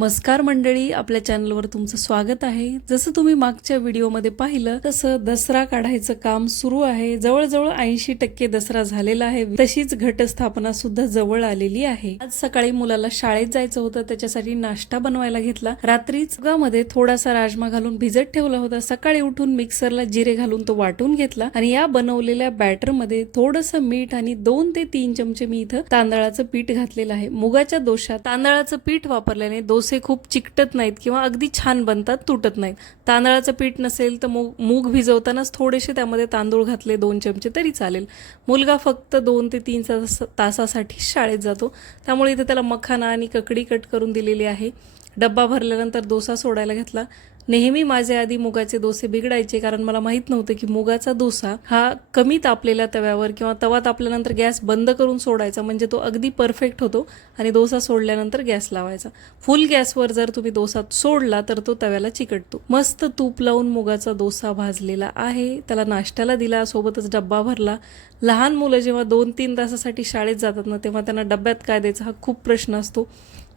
नमस्कार मंडळी आपल्या चॅनलवर तुमचं स्वागत आहे. जसं तुम्ही मागच्या व्हिडिओमध्ये पाहिलं तसं दसरा काढायचं काम सुरू आहे. जवळजवळ ऐंशी टक्के दसरा झालेला आहे. तशीच घटस्थापना सुद्धा जवळ आलेली आहे. आज सकाळी मुलाला शाळेत जायचं होतं त्याच्यासाठी नाश्ता बनवायला घेतला. रात्रीच मध्ये थोडासा राजमा घालून भिजत ठेवला होता. सकाळी उठून मिक्सरला जिरे घालून तो वाटून घेतला आणि या बनवलेल्या बॅटरमध्ये थोडस मीठ आणि दोन ते तीन चमचे मी इथं तांदळाचं पीठ घातलेलं आहे. मुगाच्या दोशात तांदळाचं पीठ वापरल्याने डोसे खूप चिकटत नाहीत किंवा अगदी छान बनतात तुटत नाहीत. तांदळाचं पीठ नसेल तर मूग मूग भिजवतानाच थोडेसे त्यामध्ये तांदूळ घातले दोन चमचे तरी चालेल. मुलगा फक्त दोन ते तीन तास तासासाठी शाळेत जातो. त्यामुळे इथे त्याला मखाना आणि ककडी कट करून दिलेली आहे. डब्बा भरल्यानंतर डोसा सोडायला घेतला. नेहमी माझे आधी मुगाचे डोसे बिघडायचे कारण मला माहीत नव्हतं की मुगाचा डोसा हा कमी तापलेल्या तव्यावर किंवा तवा तापल्यानंतर गॅस बंद करून सोडायचा म्हणजे तो अगदी परफेक्ट होतो आणि डोसा सोडल्यानंतर गॅस लावायचा. फुल गॅसवर जर तुम्ही डोसा सोडला तर तो तव्याला चिकटतो. मस्त तूप लावून मुगाचा डोसा भाजलेला आहे. त्याला नाश्त्याला दिला सोबतच डब्बा भरला. लहान मुलं जेव्हा दोन तीन तासासाठी शाळेत जातात ना तेव्हा त्यांना डब्यात काय द्यायचा हा खूप प्रश्न असतो.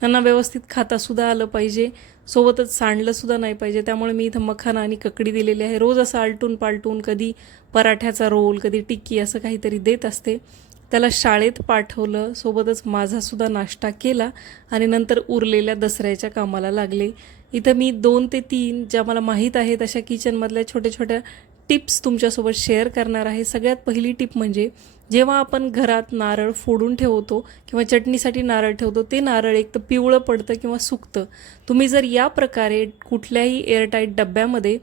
त्यांना व्यवस्थित खातासुद्धा आलं पाहिजे. सोबतच सांडलंसुद्धा नाही पाहिजे. त्यामुळे मी इथं मखाना आणि ककडी दिलेली आहे. रोज असं आलटून पालटून कधी पराठ्याचा रोल कधी टिक्की असं काहीतरी देत असते. त्याला शाळेत पाठवलं. सोबतच माझासुद्धा नाश्ता केला आणि नंतर उरलेल्या दसऱ्याच्या कामाला लागले. इथं मी दोन ते तीन ज्या मला माहीत आहेत अशा किचनमधल्या छोट्या छोट्या टिप्स तुमच्यासोबत शेअर करणार आहे. सगळ्यात पहिली टिप म्हणजे जेव्हा आपण घरात नारळ फोडून ठेवतो किंवा चटणीसाठी नारळ ठेवतो ते नारळ एक तर पिवळं पडतं किंवा सुकतं. तुम्ही जर या प्रकारे कुठल्याही एअरटाईट डब्यामध्ये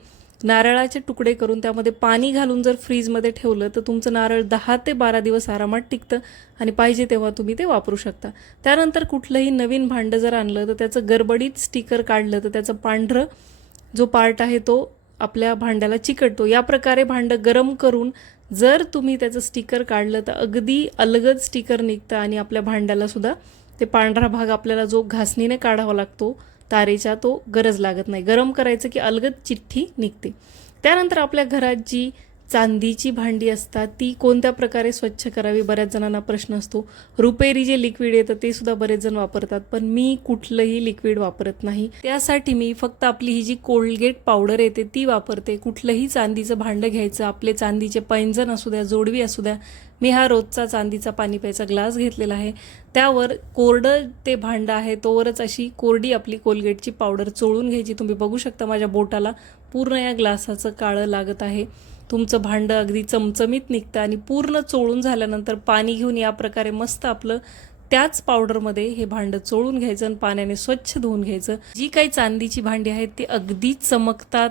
नारळाचे तुकडे करून त्यामध्ये पाणी घालून जर फ्रीजमध्ये ठेवलं तर तुमचं नारळ दहा ते बारा दिवस आरामात टिकतं आणि पाहिजे तेव्हा तुम्ही ते वापरू शकता. त्यानंतर कुठलंही नवीन भांडं जर आणलं तर त्याचं गडबडीत स्टिकर काढलं तर त्याचं पांढरं जो पार्ट आहे तो आपल्या भांड्याला चिकटतो. या प्रकारे भांडं गरम करून जर तुम्ही त्याचं स्टिकर काढलं तर अगदी अलगद स्टिकर निघतं आणि आपल्या भांड्यालासुद्धा ते पांढरा भाग आपल्याला जो घासणीने काढावा लागतो तारेच्या तो गरज लागत नाही. गरम करायचं की अलगद चिठ्ठी निघते. त्यानंतर आपल्या घरात जी चांदीची भांडी असतात ती कोणत्या प्रकारे स्वच्छ करावी? बऱ्याच जणांना प्रश्न असतो. रुपेरी जे लिक्विड येतं ते सुद्धा बरेच जण वापरतात पण मी कुठलंही लिक्विड वापरत नाही. त्यासाठी मी फक्त आपली ही जी कोलगेट पावडर येते ती वापरते. कुठलंही चांदीचं भांडं घ्यायचं आपले चांदीचे पैंजण असू द्या जोडवी असू द्या मी हा रोजचा चांदीचा पाणी प्यायचा ग्लास घेतलेला आहे. त्यावर कोरडं ते भांडं आहे तोवरच अशी कोरडी आपली कोलगेटची पावडर चोळून घ्यायची. तुम्ही बघू शकता माझ्या बोटाला पूर्ण या ग्लासाचं काळं लागत आहे. तुमचं भांडं अगदी चमचमीत निघतं आणि पूर्ण चोळून झाल्यानंतर पाणी घेऊन या प्रकारे मस्त आपलं त्याच पावडरमध्ये हे भांडं चोळून घ्यायचं आणि पाण्याने स्वच्छ धुवून घ्यायचं. जी काही चांदीची भांडी आहेत ती अगदी चमकतात.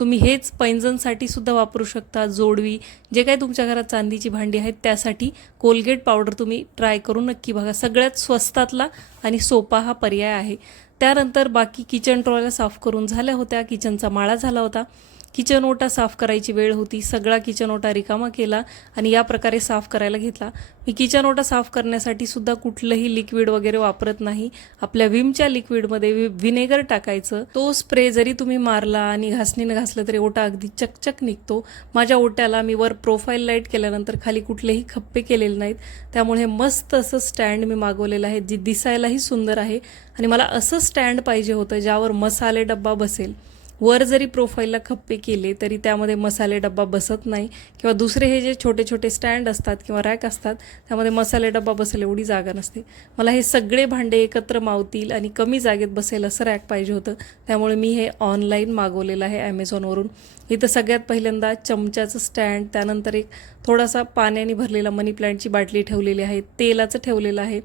तुम्ही हेच पैंजणसाठी सुद्धा वापरू शकता. जोडवी जे काही तुमच्या घरात चांदीची भांडी आहेत त्यासाठी कोलगेट पावडर तुम्ही ट्राय करून नक्की बघा. सगळ्यात स्वस्तातला आणि सोपा हा पर्याय आहे. त्यानंतर बाकी किचन ट्रॉल्या साफ करून झाल्या होत्या. किचनचा माळा झाला होता. किचन ओटा साफ करायची वेळ होती. सगळा किचन ओटा रिकामा केला आणि या प्रकारे साफ करायला घेतला. मी किचन ओटा साफ करण्यासाठी सुद्धा कुठलंही लिक्विड वगैरे वापरत नाही. आपल्या विमच्या लिक्विडमध्ये वि विनेगर टाकायचं. तो स्प्रे जरी तुम्ही मारला आणि घासणीनं घासलं तरी ओटा अगदी चकचक निघतो. माझ्या ओट्याला मी वर प्रोफाईल लाइट केल्यानंतर खाली कुठलेही खप्पे केलेले नाहीत. त्यामुळे हे मस्त असं स्टँड मी मागवलेलं आहे जी दिसायलाही सुंदर आहे. आणि मला असं स्टँड पाहिजे होतं ज्यावर मसाले डब्बा बसेल. वर जरी प्रोफाईलला खप्पे केले तरी त्यामध्ये मसाले डब्बा बसत नाही. किंवा दुसरे हे जे छोटे छोटे स्टँड असतात किंवा रॅक असतात त्यामध्ये मसाले डब्बा बसेल एवढी जागा नसते. मला हे सगळे भांडे एकत्र मावतील आणि कमी जागेत बसेल असं रॅक पाहिजे होतं. त्यामुळे मी हे ऑनलाईन मागवलेलं आहे ॲमेझॉनवरून इथं सगळ्यात पहिल्यांदा चमच्याचं स्टँड त्यानंतर एक थोडासा पाण्याने भरलेला मनी प्लांटची बाटली ठेवलेली आहे. तेलाचं ठेवलेलं आहे.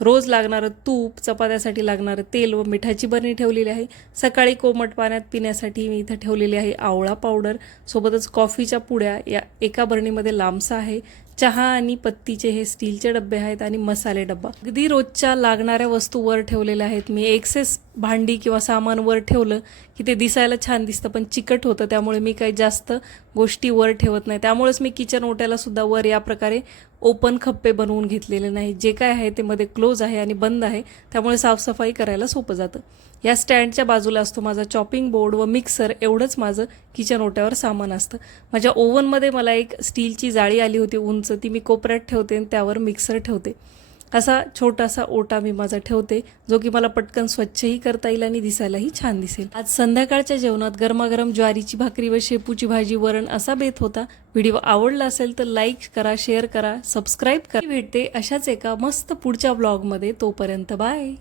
रोज लागणारं तूप चपात्यासाठी लागणारं तेल व मिठाची बरणी ठेवलेली आहे. सकाळी कोमट पाण्यात पिण्यासाठी मी इथं ठेवलेली आहे आवळा पावडर सोबतच कॉफीच्या पुड्या या एका बरणीमध्ये लांबसा आहे. चहा आणि पत्तीचे हे स्टीलचे डबे आहेत आणि मसाले डब्बा. अगदी रोजच्या लागणाऱ्या वस्तू वर ठेवलेल्या आहेत. मी एक्सेस भांडी किंवा सामान वर ठेवलं की ते दिसायला छान दिसतं पण चिकट होतं. त्यामुळे मी काही जास्त गोष्टी वर ठेवत नाही. त्यामुळेच मी किचन ओट्याला सुद्धा वर या प्रकारे ओपन खप्पे बनवून घेतलेले नाही. जे काय आहे ते मध्ये क्लोज आहे आणि बंद आहे. त्यामुळे साफसफाई करायला सोपं जातं. या स्टँडच्या बाजूला असतो माझा चॉपिंग बोर्ड व मिक्सर एवढंच माझं किचन ओट्यावर सामान असतं. माझ्या ओव्हनमध्ये मला एक स्टीलची जाळी आली होती. उंच ती मी कोपऱ्यात ठेवते आणि त्यावर मिक्सर ठेवते. असा छोटासा ओटा मी माझा ठेवते जो की मला पटकन स्वच्छही करता येईल आणि दिसायलाही छान दिसेल. आज संध्याकाळच्या जेवणात गरमागरम ज्वारीची भाकरी व शेपूची भाजी वरण असा बेत होता. व्हिडिओ आवडला असेल तर लाईक करा शेअर करा सबस्क्राईब करा. भेटते अशाच एका मस्त पुढच्या ब्लॉगमध्ये. तोपर्यंत बाय.